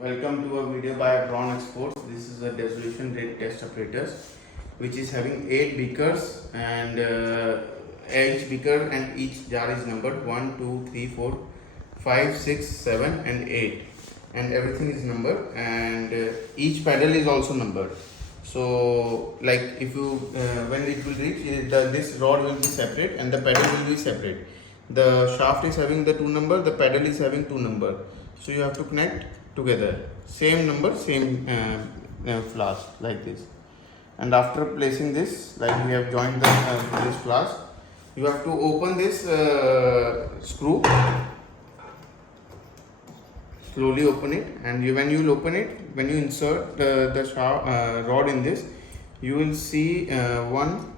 Welcome to a video by Abron Exports. This is a dissolution rate test apparatus which is having 8 beakers and each beaker and each jar is numbered 1, 2, 3, 4, 5, 6, 7 and 8 and everything is numbered and each pedal is also numbered. So like if you when it will reach this rod will be separate and the pedal will be separate. The shaft is having the 2 number, the pedal is having 2 number. So you have to connect together, same number, same flask like this. And after placing this, like we have joined this flask, you have to open this screw. Slowly open it, and when you will open it, when you insert the rod in this, you will see one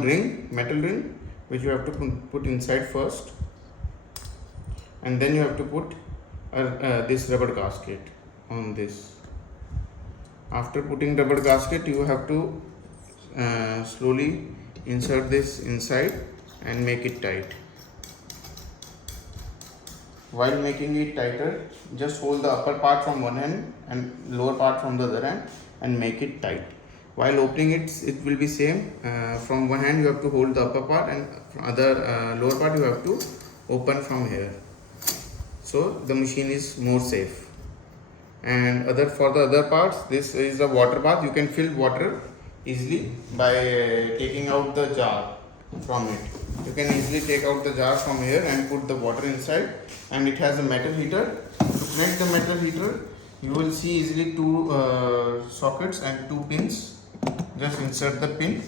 ring, metal ring, which you have to put inside first, and then you have to put this rubber gasket on this. After putting rubber gasket, you have to slowly insert this inside and make it tight. While making it tighter, just hold the upper part from one end and lower part from the other end and make it tight. While opening it will be same. From one hand you have to hold the upper part and from other lower part you have to open from here. So the machine is more safe. And for the other parts, this is a water bath. You can fill water easily by taking out the jar from it. You can easily take out the jar from here and put the water inside, and it has a metal heater. To connect the metal heater, you will see easily 2 sockets and 2 pins. Just insert the pin,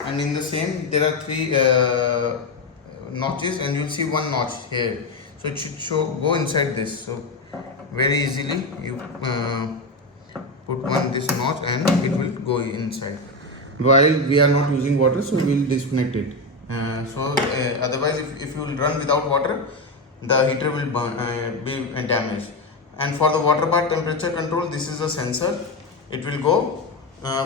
and in the same there are 3 notches, and you will see 1 notch here. So it should go inside this. So very easily you put this notch and it will go inside. While we are not using water, so we will disconnect it. Otherwise if you will run without water, the heater will be damaged. And for the water bath temperature control, this is a sensor. It will go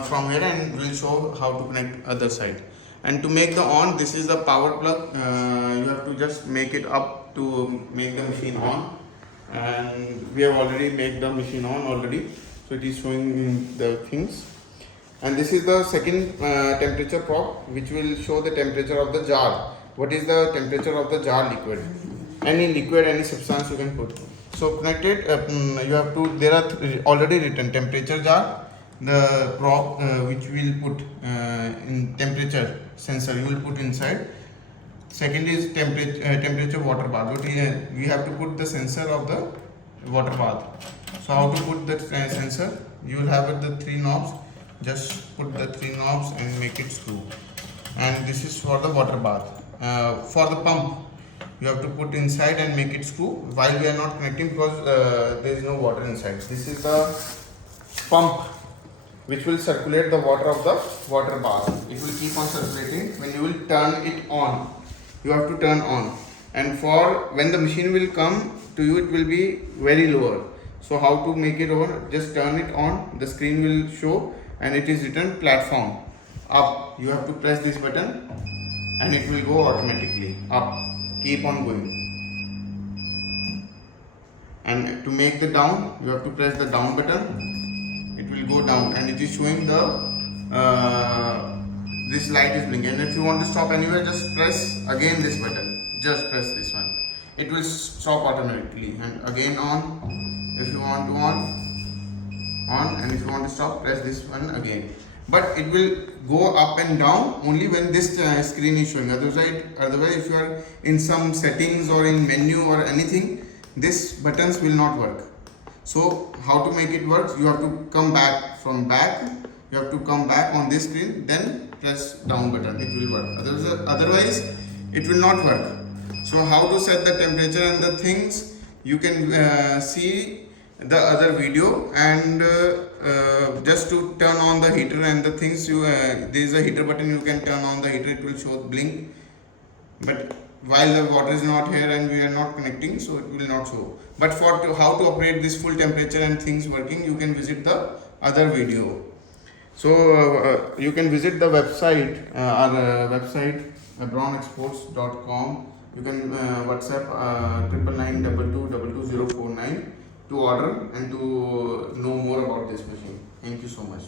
from here and will show how to connect other side. And to make the on, this is the power plug. You have to just make it up to make the machine on, and we have already made the machine on already, so it is showing the things. And this is the second temperature probe, which will show the temperature of the jar. What is the temperature of the jar liquid? Any liquid, any substance you can put. So connect it. You have to. There are already written temperature jar. The probe which we will put in temperature sensor, you will put inside. Second is temperature water bath. We have to put the sensor of the water bath. So how to put the sensor? You will have the 3 knobs. Just put the 3 knobs and make it screw. And this is for the water bath. For the pump, you have to put inside and make it screw. While we are not connecting because there is no water inside. This is the pump which will circulate the water of the water bath. It will keep on circulating. When you will turn it on, you have to turn on. And for when the machine will come to you, it will be very lower. So how to make it over? Just turn it on. The screen will show and it is written platform up. You have to press this button and it will go automatically up. Keep on going. And to make the down, you have to press the down button. It will go down, and it is showing the this light is blinking. And if you want to stop anywhere, just press again this button. Just press this one. It will stop automatically. And again on. If you want to on, and if you want to stop, press this one again. But it will go up and down only when this screen is showing. Otherwise, if you are in some settings or in menu or anything, this buttons will not work. So how to make it work? You have to come back from back. You have to come back on this screen, then press down button. It will work. Otherwise, it will not work. So how to set the temperature and the things, you can see the other video. And just to turn on the heater and the things, there is a heater button. You can turn on the heater. It will show blink. But while the water is not here and we are not connecting, so it will not show. But how to operate this full temperature and things working, you can visit the other video. So you can visit the website, our website abronexports.com, You can WhatsApp 99922222049 to order and to know more about this machine. Thank you so much.